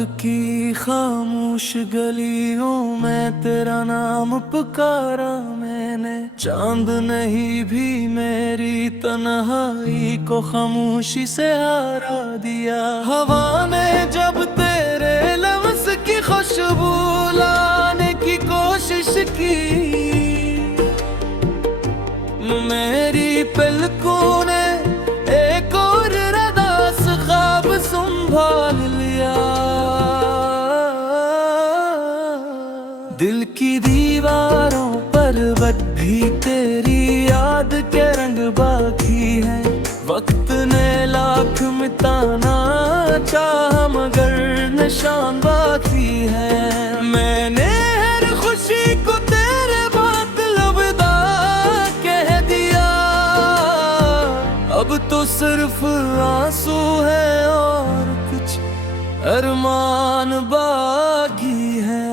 की खामोश गलियों में तेरा नाम पुकारा मैंने। चांद नहीं भी मेरी तन्हाई को खामोशी से हारा दिया। हवा ने जब तेरे लफ्ज़ की खुशबू लाने की कोशिश की, मेरी पलकों ने एक और रदास ख्वाब संभाल लिया। दिल की दीवारों पर अब भी तेरी याद के रंग बाकी है। वक्त ने लाख मिटाना चाहा मगर निशान बाकी है। मैंने हर खुशी को तेरे बाद अलविदा कह दिया। अब तो सिर्फ आंसू है और कुछ अरमान बाकी है।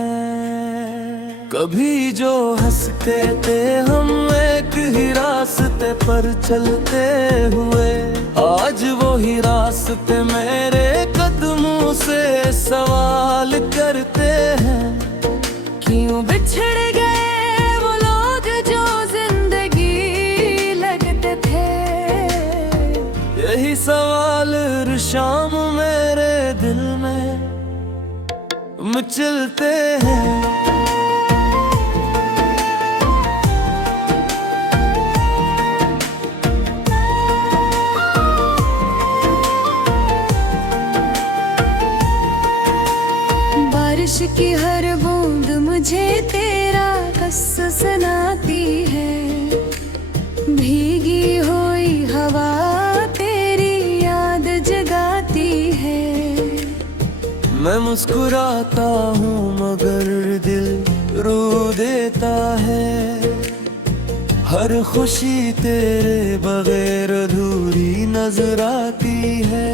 कभी जो हंसते थे हम एक ही रास्ते पर चलते हुए, आज वही रास्ते मेरे कदमों से सवाल करते हैं। क्यों बिछड़ गए वो लोग जो जिंदगी लगते थे? यही सवाल हर शाम मेरे दिल में मचलते हैं। बारिश की हर बूंद मुझे तेरा कस्सा सुनाती है। भीगी हुई हवा तेरी याद जगाती है। मैं मुस्कुराता हूँ मगर दिल रो देता है। हर खुशी तेरे बगैर अधूरी नजर आती है।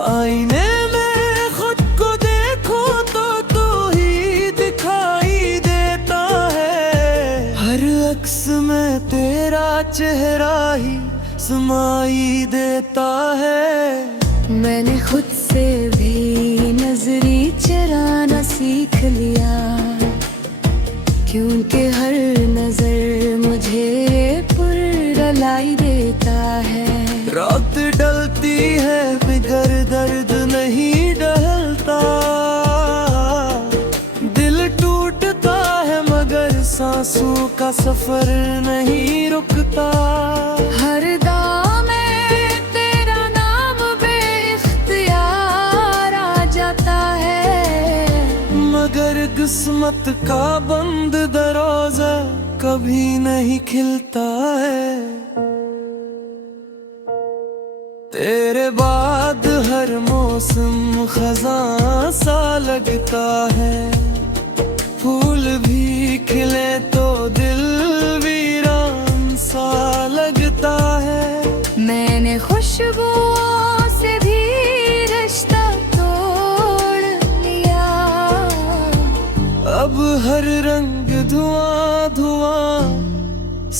आईने में खुद को देखो तो तू ही दिखाई देता है। हर अक्स में तेरा चेहरा ही सुनाई देता है। मैंने खुद से भी नजरी चराना सीख लिया, क्योंकि हर नजर मुझे पुरलाई देता है। रात डलती है मगर दर्द नहीं डलता। दिल टूटता है मगर सांसों का सफर नहीं रुकता। हर दाम में तेरा नाम बेइख्तियार आ जाता है, मगर किस्मत का बंद दरवाजा कभी नहीं खिलता है। तेरे बाद हर मौसम खज़ां सा लगता है। फूल भी खिले तो दिल वीरान सा लगता है। मैंने खुशबुओं से भी रिश्ता तोड़ लिया। अब हर रंग धुआं धुआं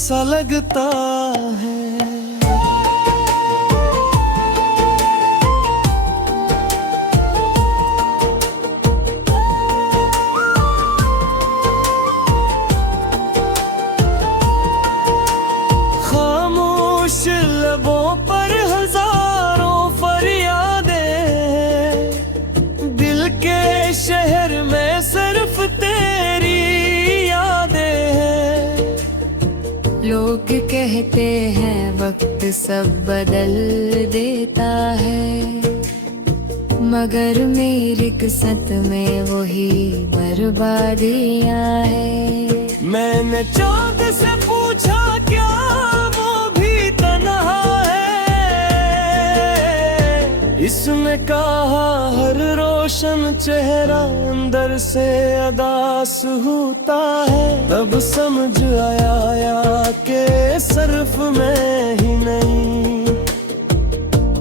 सा लगता है। लबों पर हजारों फरियादें, दिल के शहर में सिर्फ तेरी यादें हैं। लोग कहते हैं वक्त सब बदल देता है, मगर मेरी किस्मत में वही बर्बादियां है। मैंने चाँद से पूछा क्या वो भी तन्हा है? इसने कहा हर रोशन चेहरा अंदर से अदास होता है। तब समझ आया कि सिर्फ मैं ही नहीं,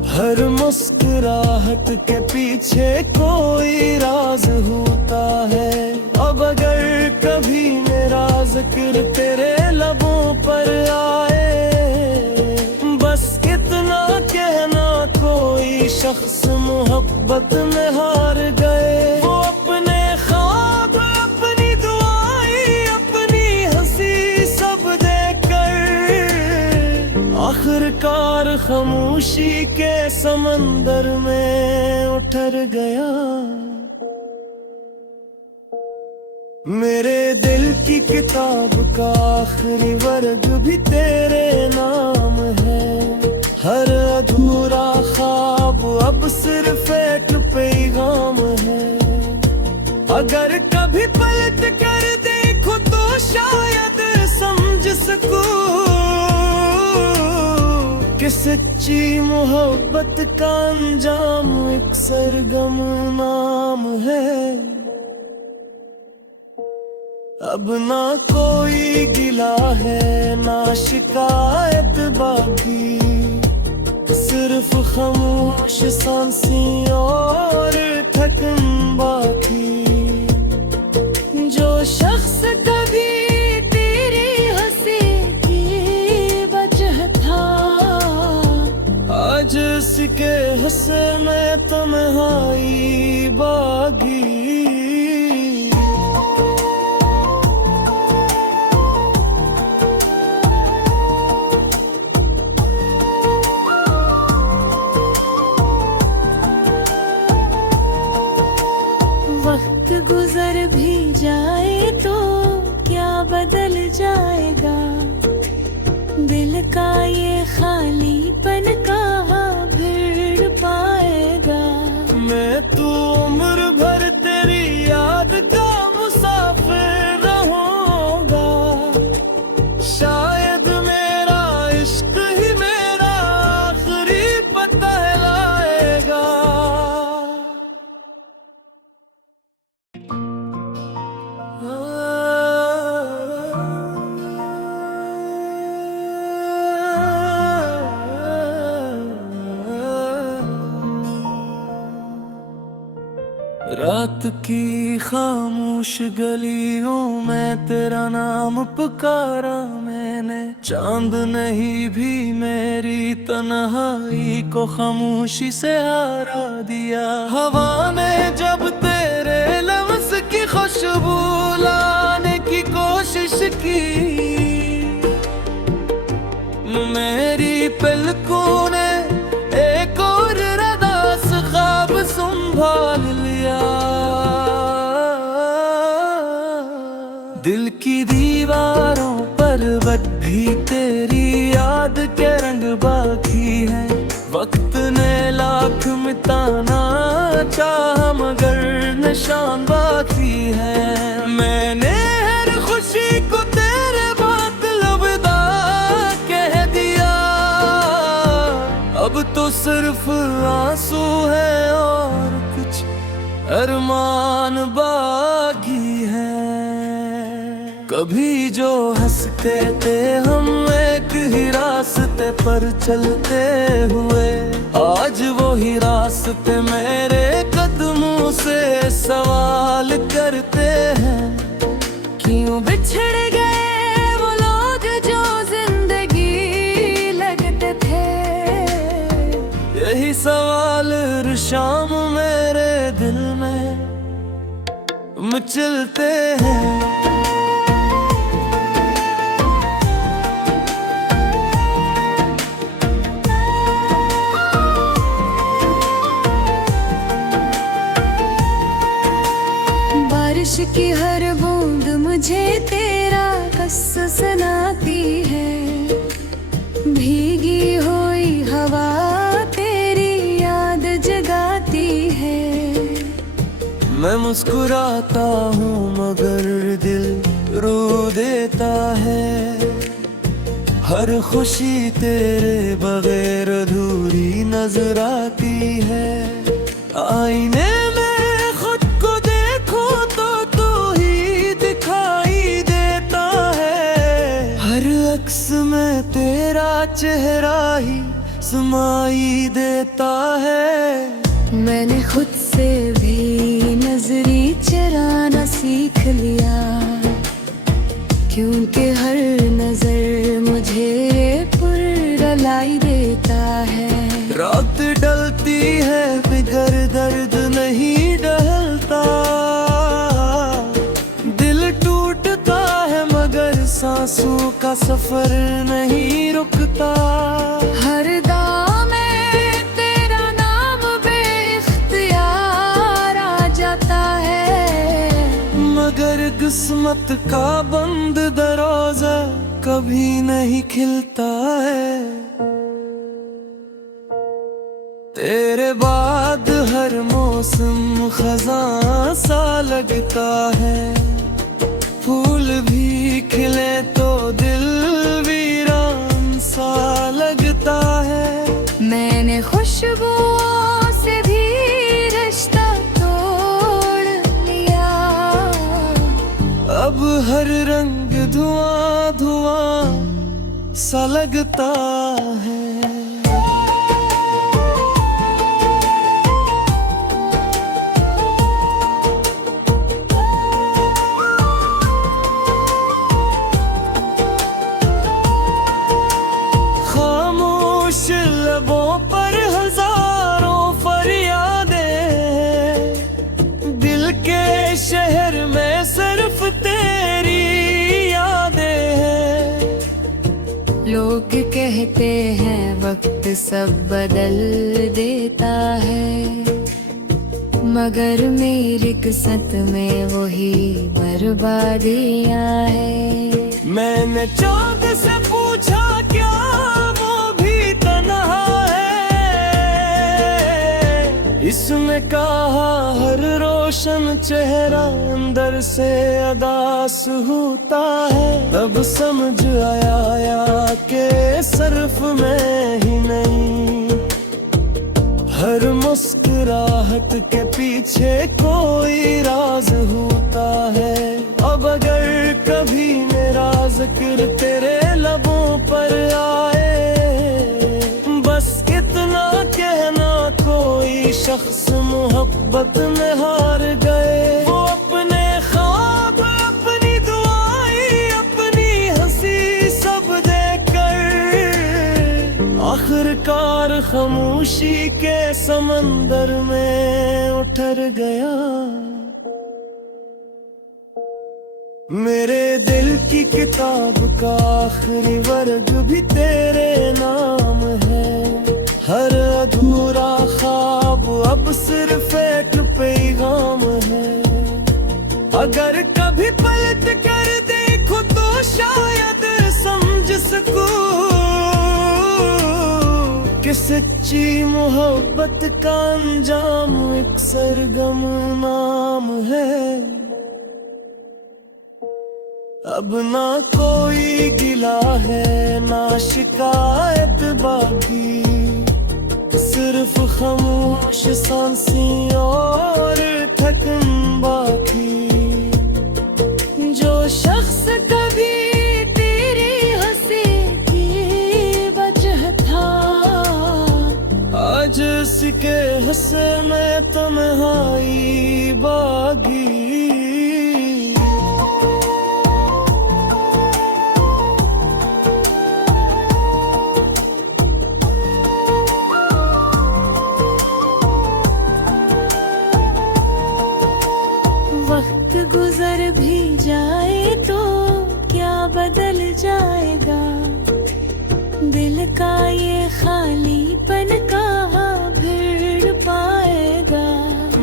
हर मुस्कुराहट के पीछे कोई राज होता है। अब अगर कभी मेरा जिक्र तेरे लबों पर आए, बस इतना कहना कोई शख्स मोहब्बत में हार गए। खामोशी के समंदर में उतर गया। मेरे दिल की किताब का आखिरी वर्ग भी तेरे नाम है। हर अधूरा ख्वाब अब सिर्फ एक पैगाम है। अगर कभी पलट कर देखो तो शायद समझ सकूं कि सच्ची मोहब्बत का अंजाम एक सरगम नाम है। अब ना कोई गिला है ना शिकायत बाकी, सिर्फ खामोश सांसें और थकन बाकी। जो शख्स कभी तेरी हंसी की वजह था, आज उसके हंसे में तन्हाई बागी। वक्त गुजर भी जाए तो क्या बदल जाएगा, दिल का ये खालीपन कहाँ भर पाएगा। मैं तू उम्र भर तेरी याद का मुसाफिर रहूंगा। शायद मेरा इश्क ही मेरा आखिरी पता लाएगा। रात की खामोश गलियों में तेरा नाम पुकारा मैंने। चांद नहीं भी मेरी तन्हाई को खामोशी से हारा दिया। हवा ने जब तेरे लफ्ज़ की खुशबू लाने की कोशिश की, मेरी पलकों ने एक और रदास ख्वाब संभाल लिया। दिल की दीवारों पर भी तेरी याद के रंग बाकी है। वक्त ने लाख मिटाना चाहा मगर निशान बाकी है। मैंने हर खुशी को तेरे बाद अलविदा कह दिया। अब तो सिर्फ आंसू है और कुछ अरमान बाकी है। कभी जो हंसते थे हम एक ही रास्ते पर चलते हुए, आज वो ही रास्ते मेरे कदमों से सवाल करते हैं। क्यों बिछड़ गए वो लोग जो जिंदगी लगते थे। यही सवाल हर शाम मेरे दिल में मचलते हैं। बारिश की हर बूंद मुझे तेरा कस्सा सुनाती है। भीगी हुई हवा तेरी याद जगाती है। मैं मुस्कुराता हूँ मगर दिल रो देता है। हर खुशी तेरे बगैर अधूरी नजर आती है। आईने में तेरा चेहरा ही समाई देता है। मैंने खुद से भी नजरी चुराना सीख लिया, क्योंकि हर नजर मुझे पुरलाई देता है। रात डलती है मगर दर्द नहीं डलता। दिल टूटता है मगर सांसों का सफर नहीं रुकता। हर दाग किस्मत का बंद दरवाजा कभी नहीं खिलता है, तेरे बाद हर मौसम खज़ां सा लगता है। फूल भी खिले तो दिल वीरान सा लगता है। मैंने खुशबुओं से भी रिश्ता तोड़ लिया, अब हर रंग धुआं धुआं सा लगता है। खामोश लबों पर हजारों फरियादें, दिल के शहर में सिर्फ तेरी यादें हैं। लोग कहते हैं वक्त सब बदल देता है, मगर मेरी किस्मत में वही बर्बादियां हैं। मैंने चांद से पूछा क्या वो भी तन्हा है, इसने कहा हर रोशन चेहरा अंदर से अदास होता है। अब समझ आया कि सिर्फ मैं ही नहीं, हर मुस्कुराहट के पीछे कोई राज होता है। अब अगर कभी मेरा जिक्र तेरे लबों पर आए, बस इतना कहना कोई शख्स मोहब्बत में हार गए। वो अपने ख्वाब, अपनी दुआएं, अपनी हंसी सब देकर आखिरकार खामोशी के समंदर में उतर गया। मेरे दिल की किताब का आखिरी वर्ग भी तेरे नाम है। हर अधूरा ख्वाब अब सिर्फ एक पैगाम है। अगर कभी पलट कर देखो तो शायद समझ सकूं कि सच्ची मोहब्बत का अंजाम एक सरगम नाम है। अब ना कोई गिला है ना शिकायत बाकी, सिर्फ खामोश सांसें और थकन बाकी। जो शख्स कभी तेरी हंसी की वजह था, आज उसके हंसे में तन्हाई बागी। वक्त गुजर भी जाए तो क्या बदल जाएगा, दिल का ये खालीपन कहाँ भर पाएगा।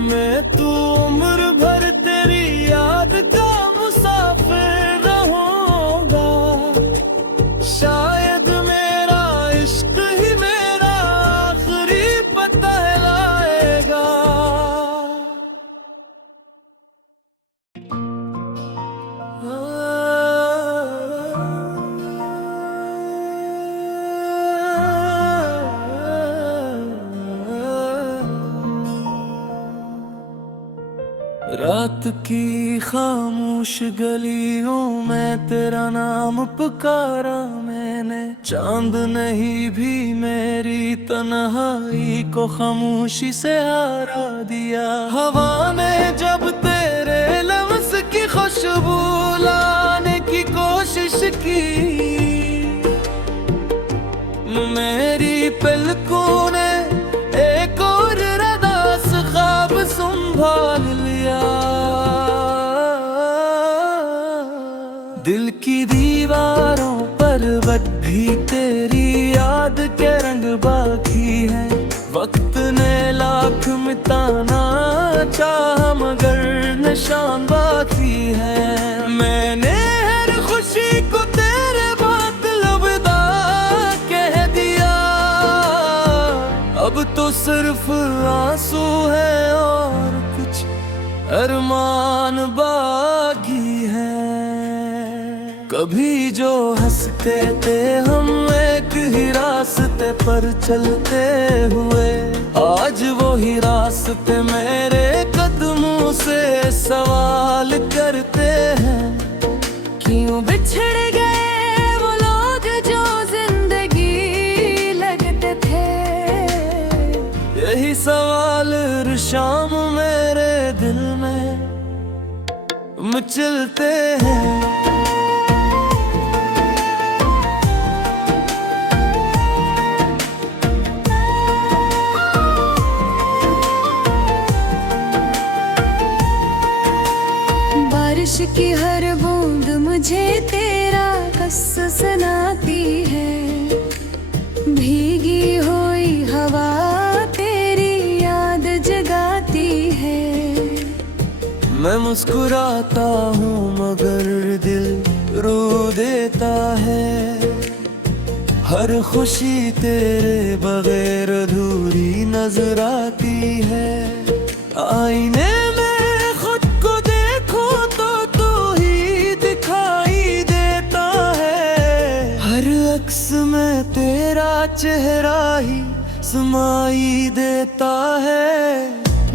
मैं तो उम्र भर तेरी याद का मुसाफिर रहूंगा, शायद मेरा इश्क ही मेरा आखिरी पता लाएगा। रात की खामोश गलियों में तेरा नाम पुकारा मैंने, चांद नहीं भी मेरी तन्हाई को खामोशी से हारा दिया। हवा ने जब तेरे लफ्ज़ की खुशबू लाने की कोशिश की, मेरी पलकों ने एक और रदास ख्वाब संभाल लिया। दिल की दीवारों पर भी तेरी याद के रंग बाकी है। वक्त ने लाख मिटाना चाहा मगर निशान बाकी है। सिर्फ आंसू है और कुछ अरमान बाकी है। कभी जो हंसते थे हम एक ही रास्ते पर चलते हुए, आज वो ही रास्ते मेरे कदमों से सवाल करते हैं। क्यों बिछड़ गए वो लोग जो जिंदगी लगते थे? यही सवाल हर शाम मेरे दिल में मचलते हैं। बारिश की हर बूंद मुझे तेरा कस सुनाती है। भीगी हुई हवा तेरी याद जगाती है। मैं मुस्कुराता हूँ मगर दिल रो देता है। हर खुशी तेरे बगैर अधूरी नजर आती है। आईने में खुद को देखो तो तू ही दिखाई देता है। हर अक्स में तेरा चेहरा ही सुनाई देता है।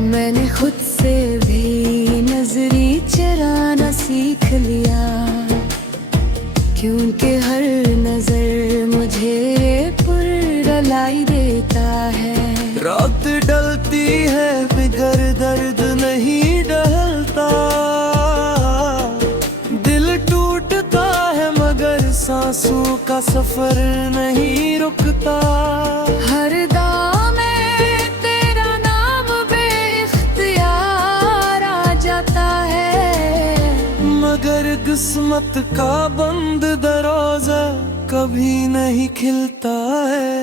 मैंने खुद से भी नजरी चुराना सीख लिया, क्योंकि हर नजर मुझे पुरलाई देता है। रात डलती है मगर दर्द नहीं डलता। दिल टूटता है मगर सांसों का सफर नहीं रुकता। हर दाम में तेरा नाम बेइख्तियार आ जाता है, मगर किस्मत का बंद दरवाजा कभी नहीं खिलता है।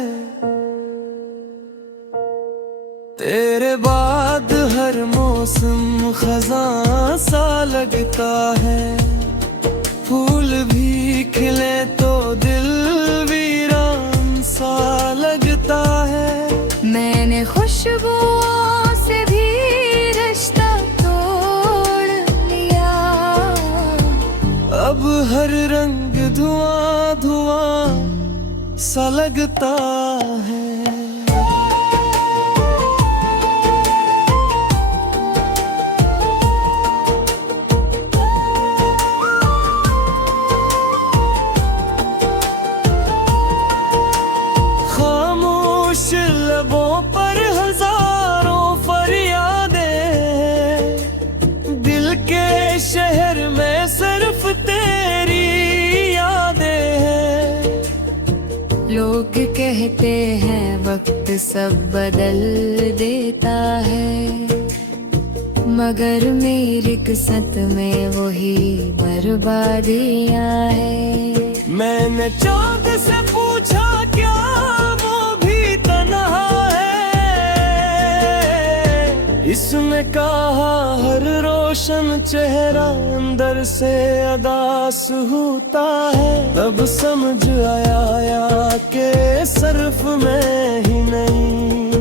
तेरे बाद हर मौसम खज़ां सा लगता है। फूल भी खिले तो दिल वीरान सा लगता है। मैंने खुशबुओं से भी रिश्ता तोड़ लिया। अब हर रंग धुआं धुआं सा लगता है। खामोश लबों पर हजारों फरियादें, दिल के शहर में सिर्फ तेरी यादें हैं। लोग कहते हैं वक्त सब बदल देता है, मगर मेरी किस्मत में वही बर्बादियां है। मैंने चाँद से पूछा क्या वो भी तन्हा है। इसने कहा हर रोशन चेहरा अंदर से अदास होता है। तब समझ आया कि सिर्फ मैं ही नहीं,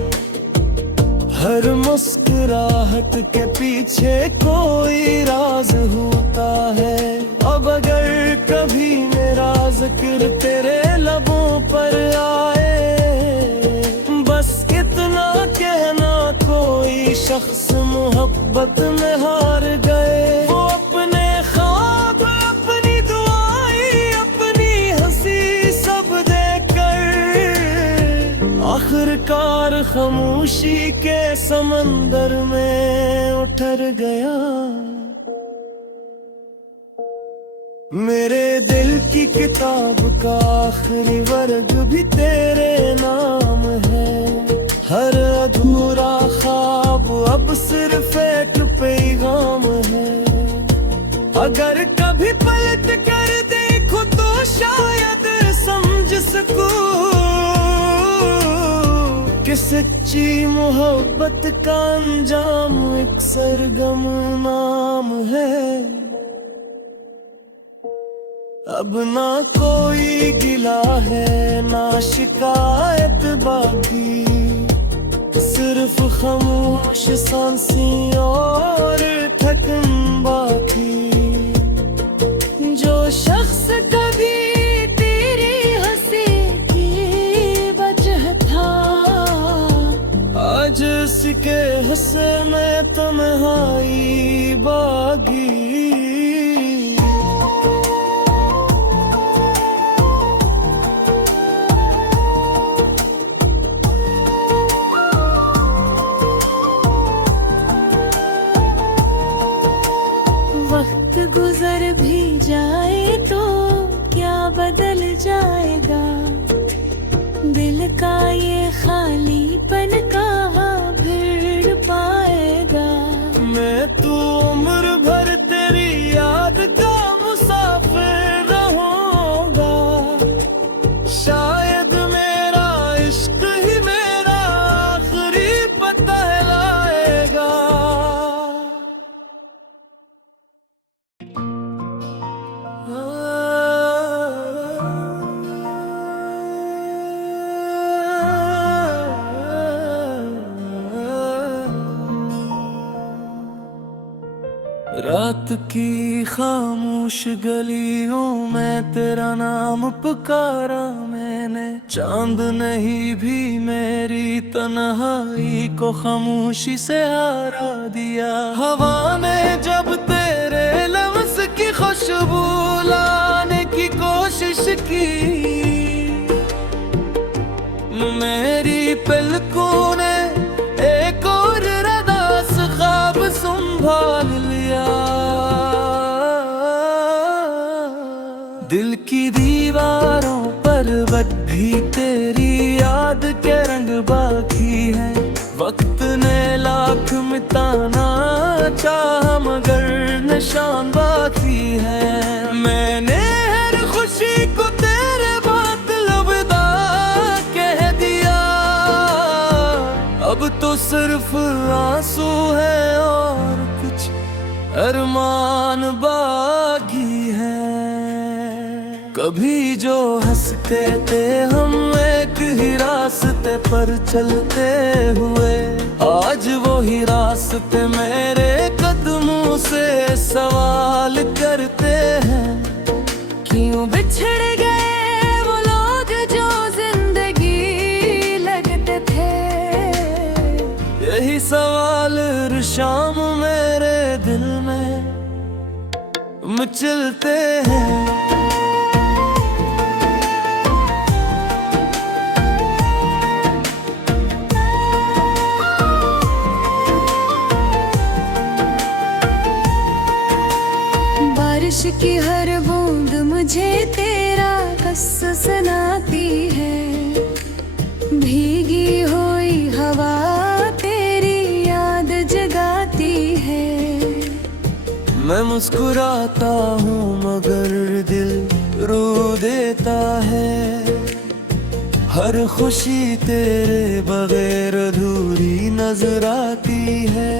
हर मुस्कुराहट के पीछे कोई राज होता है। अब अगर कभी मेरा जिक्र तेरे लबों पर आए, बस इतना कहना कोई शख्स मोहब्बत में हार गए। वो अपने ख्वाब अपनी दुआएं अपनी हंसी सब देकर आखिरकार खामोशी के समंदर में उतर गया। मेरे दिल की किताब का आखिरी वर्ग भी तेरे नाम है। हर अधूरा ख्वाब अब सिर्फ एक पैगाम है। अगर कभी पलट कर देखो तो शायद समझ सकूं कि सच्ची मोहब्बत का अंजाम एक सरगम नाम है। अब ना कोई गिला है ना शिकायत बाकी, सिर्फ खामोश सांसें और थकन बाकी। जो शख्स कभी तेरी हंसी की वजह था, आज उसके हंसे में तन्हाई बागी। वक्त गुजर भी जाए तो क्या बदल जाएगा, दिल का ये खालीपन कहाँ भर पाएगा। मैं तू उम्र भर तेरी याद का मुसाफिर रहूंगा, शायद मेरा इश्क ही मेरा आखिरी पता लाएगा। रात की खामोश गलियों में तेरा नाम पुकारा मैंने, चांद नहीं भी मेरी तन्हाई को खामोशी से हारा दिया। हवा ने जब तेरे लफ्ज़ की खुशबू लाने की कोशिश की, मेरी पलकों ने एक और रदास ख्वाब संभाल लिया। दिल की दीवारों पर भी तेरी याद के रंग बाकी है। वक्त ने लाख मिटाना चाहा मगर निशान बाकी है। मैंने हर खुशी को तेरे बाद अलविदा कह दिया, अब तो सिर्फ आंसू है और कुछ अरमान बाकी है। कभी जो हंसते थे हम एक ही रास्ते पर चलते हुए, आज वो ही रास्ते मेरे कदमों से सवाल करते हैं। क्यों बिछड़ गए वो लोग जो जिंदगी लगते थे, यही सवाल हर शाम मेरे दिल में मचलते हैं। बारिश की हर बूंद मुझे तेरा कस्सा सुनाती है, भीगी हुई हवा तेरी याद जगाती है। मैं मुस्कुराता हूँ मगर दिल रो देता है, हर खुशी तेरे बगैर अधूरी नजर आती है।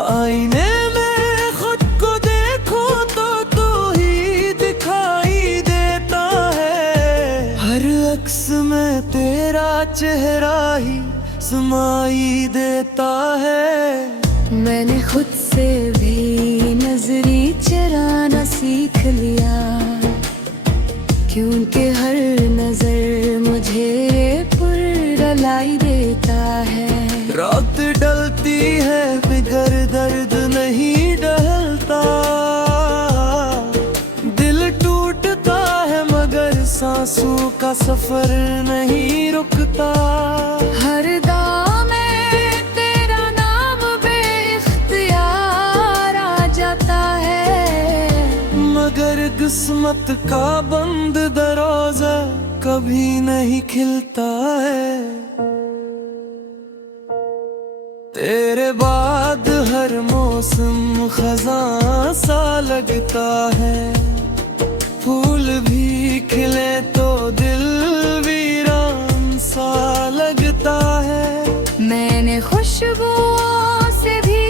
आईने में खुद को देखो तो तू ही दिखाई देता है, हर अक्स में तेरा चेहरा ही समाई देता है। मैंने खुद से भी नजरी चराना सीख लिया, क्योंकि हर नजर मुझे पुरलाई देता है। रात डलती है मगर दर्द नहीं डलता, दिल टूटता है मगर सांसों का सफर नहीं रुकता। हर दाम में तेरा नाम बेइख्तियार आ जाता है, मगर किस्मत का बंद दरवाजा कभी नहीं खिलता है। तेरे बाद हर मौसम खज़ां सा लगता है, फूल भी खिले तो दिल वीरान सा लगता है। मैंने खुशबुओं से भी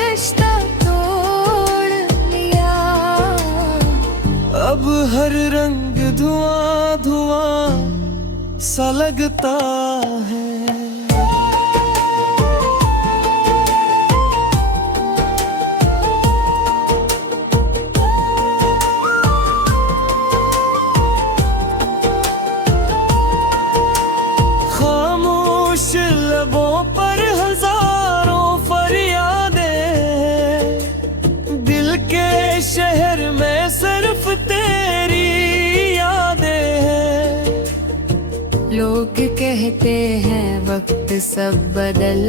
रिश्ता तोड़ लिया, अब हर रंग धुआं धुआं सा लगता है। के शहर में सिर्फ तेरी यादें हैं। लोग कहते हैं वक्त सब बदल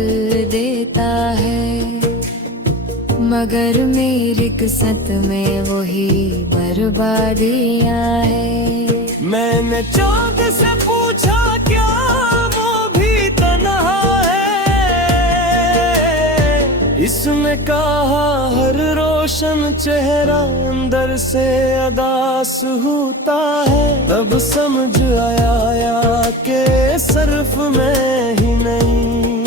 देता है, मगर मेरी किस्मत में वही बर्बादियां है। मैंने चांद से पूछा क्या वो भी तन्हा है, इसने कहा हर रोशन चेहरा अंदर से अदास होता है। तब समझ आया कि सिर्फ मैं ही नहीं,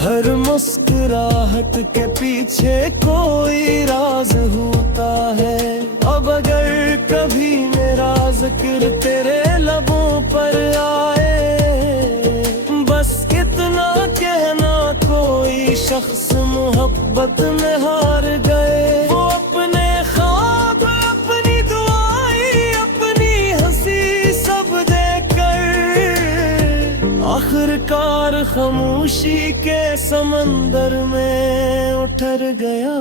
हर मुस्कुराहट के पीछे कोई राज होता है। अब अगर कभी मेरा जिक्र तेरे लबों पर आए, बस इतना कहना कोई शख्स मोहब्बत में हार गए। वो अपने ख्वाब, अपनी दुआएं, अपनी हंसी सब देकर आखिरकार खामोशी के समंदर में उतर गया।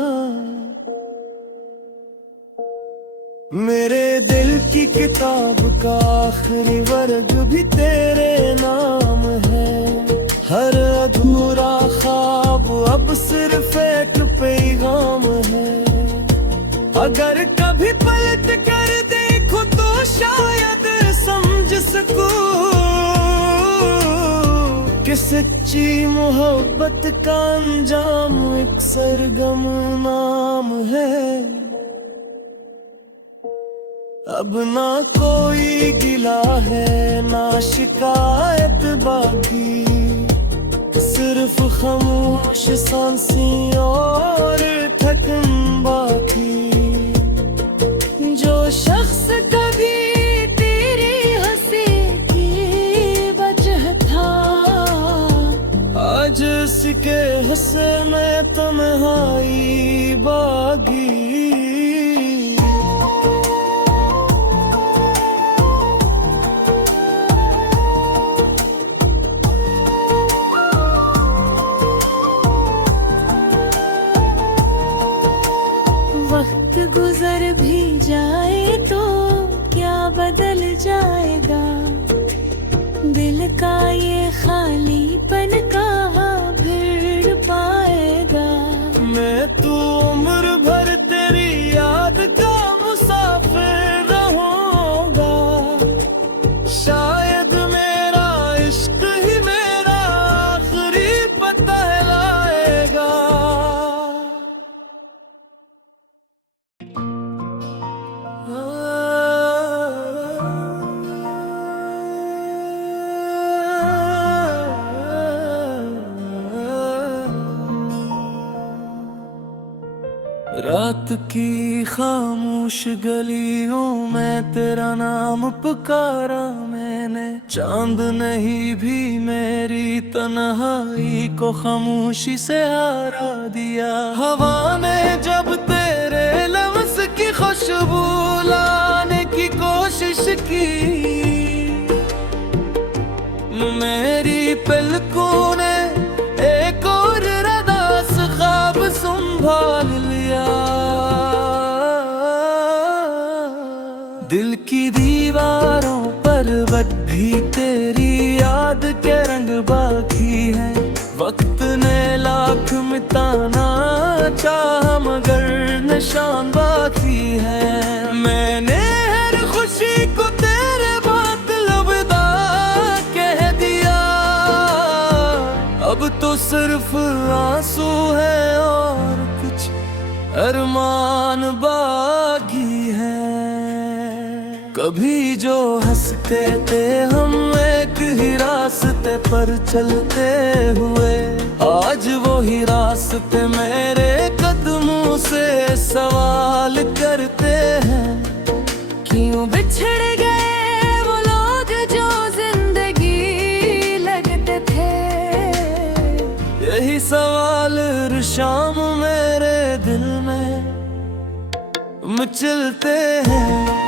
मेरे दिल की किताब का आखिरी वर्ग भी तेरे नाम है। हर अधूरा ख्वाब अब सिर्फ एक पैगाम है। अगर कभी पलट कर देखो तो शायद समझ सकूं कि सच्ची मोहब्बत का अंजाम एक सरगम नाम है। अब ना कोई गिला है ना शिकायत बाकी, सिर्फ खामोश सांसें और थकन बाकी। जो शख्स कभी तेरी हंसी की वजह था, आज उसके हंसे में तन्हाई बागी। वक्त गुजर भी जाए तो क्या बदल जाएगा, दिल का ये खालीपन कहाँ भर पाएगा। मैं तो उम्र भर तेरी याद का मुसाफिर रहूंगा, शायद मेरा इश्क ही मेरा आखिरी पता लाएगा। रात की खामोश गलियों में तेरा नाम पुकारा मैंने, चांद नहीं भी मेरी तन्हाई को खामोशी से हारा दिया। हवा ने जब तेरे लफ्ज़ की खुशबू लाने की कोशिश की, मेरी पलकों ने एक और रदास ख्वाब संभाल लिया। दिल की दीवारों पर अब भी तेरी याद के रंग बाकी है। वक्त ने लाख मिटाना चाहा मगर निशान बाकी है। मैंने हर खुशी को तेरे बाद अलविदा कह दिया, अब तो सिर्फ आंसू है और कुछ अरमान बाकी है। कभी जो हंसते थे हम एक ही रास्ते पर चलते हुए, आज वो ही रास्ते मेरे कदमों से सवाल करते हैं। क्यों बिछड़ गए वो लोग जो जिंदगी लगते थे, यही सवाल हर शाम मेरे दिल में मचलते हैं।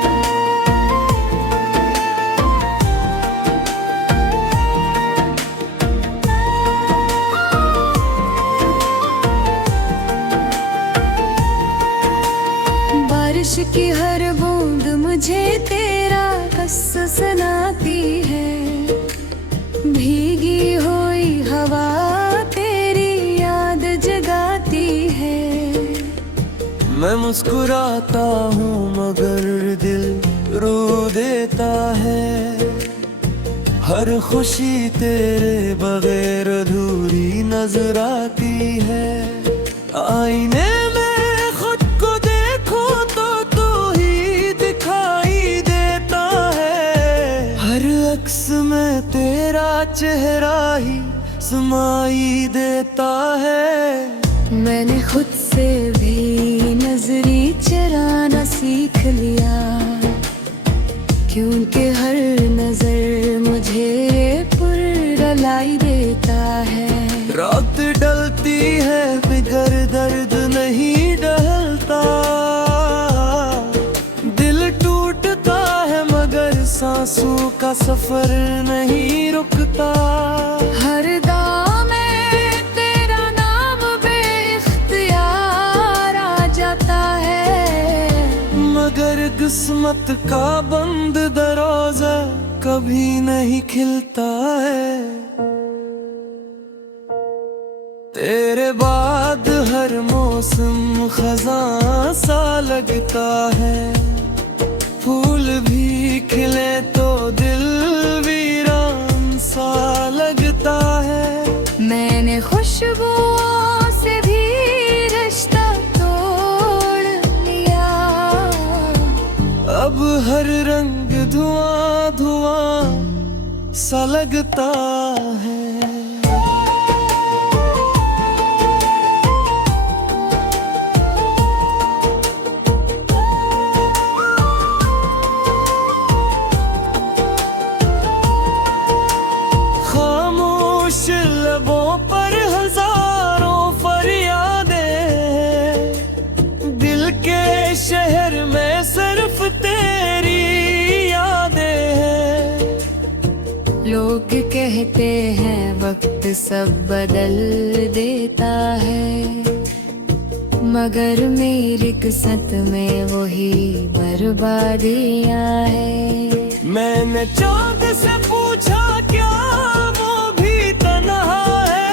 बारिश की हर बूंद मुझे तेरा हंस सुनाती है। भीगी हुई हवा तेरी याद जगाती है। मैं मुस्कुराता हूँ मगर दिल रो देता है। हर खुशी तेरे बगैर अधूरी नजर आती है। आईने में खुद को देखो तो तू ही दिखाई देता है। हर अक्स में तेरा चेहरा ही समाई देता है। मैंने खुद से भी नजरी चुराना सीख लिया, क्योंकि हर नजर मुझे पुरलाई देता है। रात डलती है मगर दर्द नहीं डलता। दिल टूटता है मगर सांसों का सफर नहीं रुकता। हर दाम में तेरा नाम बेइख्तियार आ जाता है, मगर किस्मत का बंद दरवाजा कभी नहीं खिलता है। तेरे बाद हर मौसम खज़ां सा लगता है। फूल भी खिले तो दिल वीरान सा लगता है। मैंने खुशबुओं से भी रिश्ता तोड़ लिया। अब हर रंग धुआं धुआं सा लगता है। खामोश लबों पर हजारों फरियादें, दिल के शहर में सिर्फ तेरी यादें हैं। लोग कहते हैं वक्त सब बदल देता है, मगर मेरी किस्मत में वही बर्बादियां हैं। मैंने चाँद से पूछा क्या वो भी तन्हा है।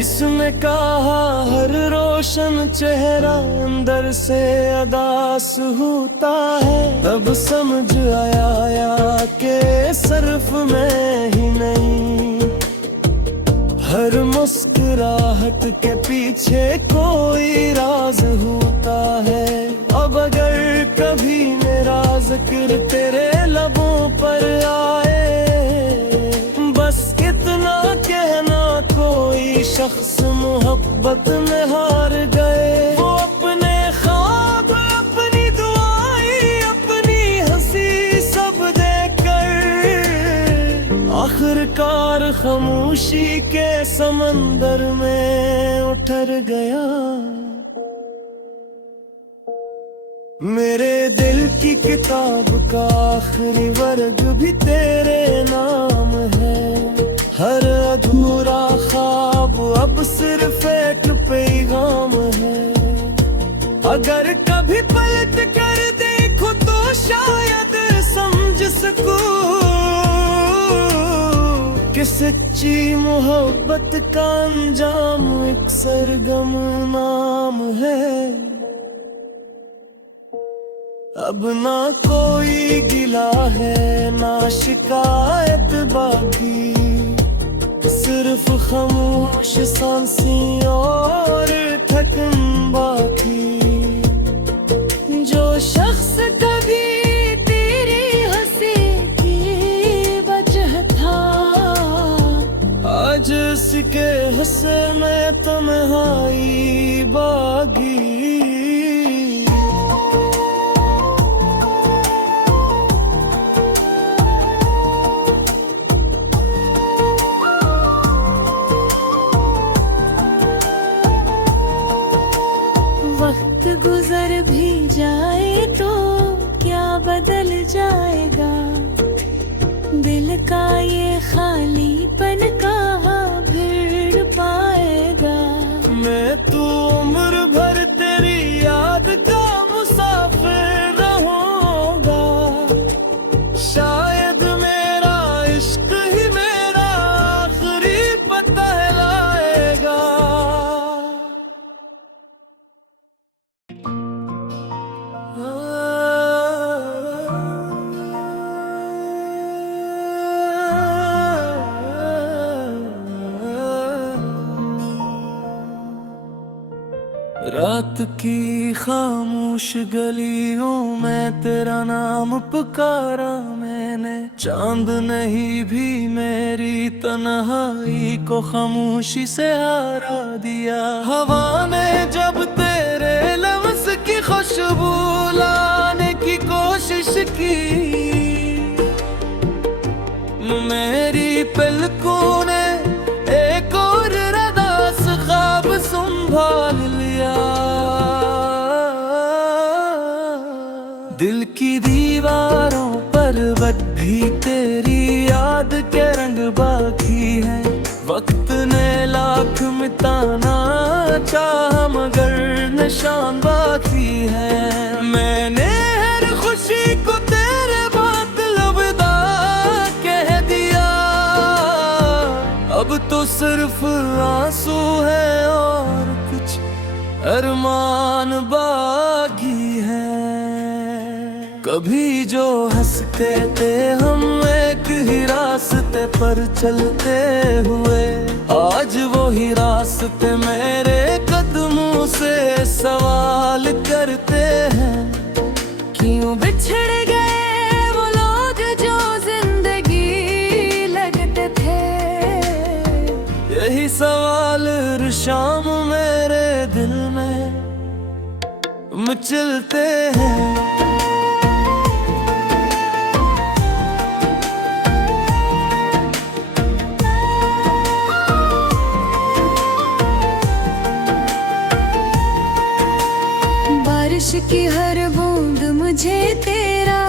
इसने कहा हर रोशन चेहरा अंदर से अदास होता है। तब समझ आया कि सिर्फ मैं ही नहीं, हर मुस्कुराहट के पीछे कोई राज होता है। अब अगर कभी मेरा जिक्र तेरे लबों पर आए, बस इतना कहना कोई शख्स मोहब्बत में हार गए। वो अपने ख्वाब अपनी दुआएं अपनी हंसी सब देकर आखिरकार खामोशी के समंदर में उतर गया। मेरे दिल की किताब का आखिरी वर्ग भी तेरे नाम है। हर अधूरा ख्वाब अब सिर्फ एक पैगाम है। अगर कभी पलट कर देखो तो शायद समझ सकूं कि सच्ची मोहब्बत का अंजाम एक सरगम नाम है। अब ना कोई गिला है ना शिकायत बाकी, सिर्फ खामोश सांसें और थकन बाकी। जो शख्स कभी तेरी हंसी की वजह था, आज उसके हंसे में तन्हाई बागी। वक्त गुजर भी जाए तो क्या बदल जाएगा। दिल का ये खालीपन कहाँ भर पाएगा। मैं तो उम्र भर तेरी याद रात की खामोश गलियों में तेरा नाम पुकारा मैंने, चांद नहीं भी मेरी तन्हाई को खामोशी से हारा दिया। हवा ने जब तेरे लफ्ज की खुशबू लाने की कोशिश की, मेरी पलकों ने एक और रदास ख्वाब संभाल लिया। दिल की दीवारों पर भी तेरी याद के रंग बाकी है। वक्त ने लाख मिटाना चाहा मगर निशान बाकी है। मैंने हर खुशी को तेरे बाद अलविदा कह दिया, अब तो सिर्फ आंसू है और कुछ अरमान बाकी है। कभी जो हंसते थे हम एक ही रास्ते पर चलते हुए, आज वो ही रास्ते मेरे कदमों से सवाल करते हैं। क्यों बिछड़ गए वो लोग जो जिंदगी लगते थे, यही सवाल हर शाम मेरे दिल में मचलते हैं। बारिश की हर बूंद मुझे तेरा